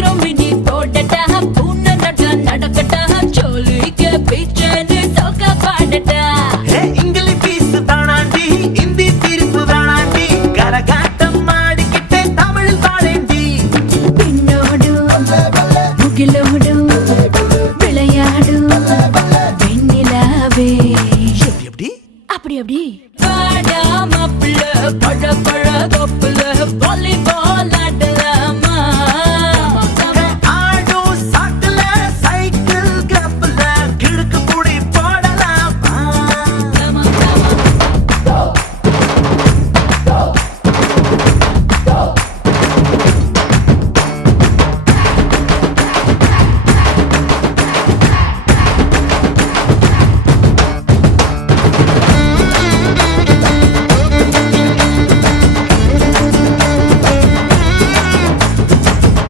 சீக்கிரம் மினி போடட்டா பூனை நட நடக்கட்டா சோலிக்க பீச்சனு சோக்க பாடட்டா இங்கிலீஷ் பீஸ் தானாண்டி இந்தி தீர்ப்பு தானாண்டி கரகாட்டம் ஆடிக்கிட்டே தமிழ் பாடேண்டி பின்னோடு முகிலோடு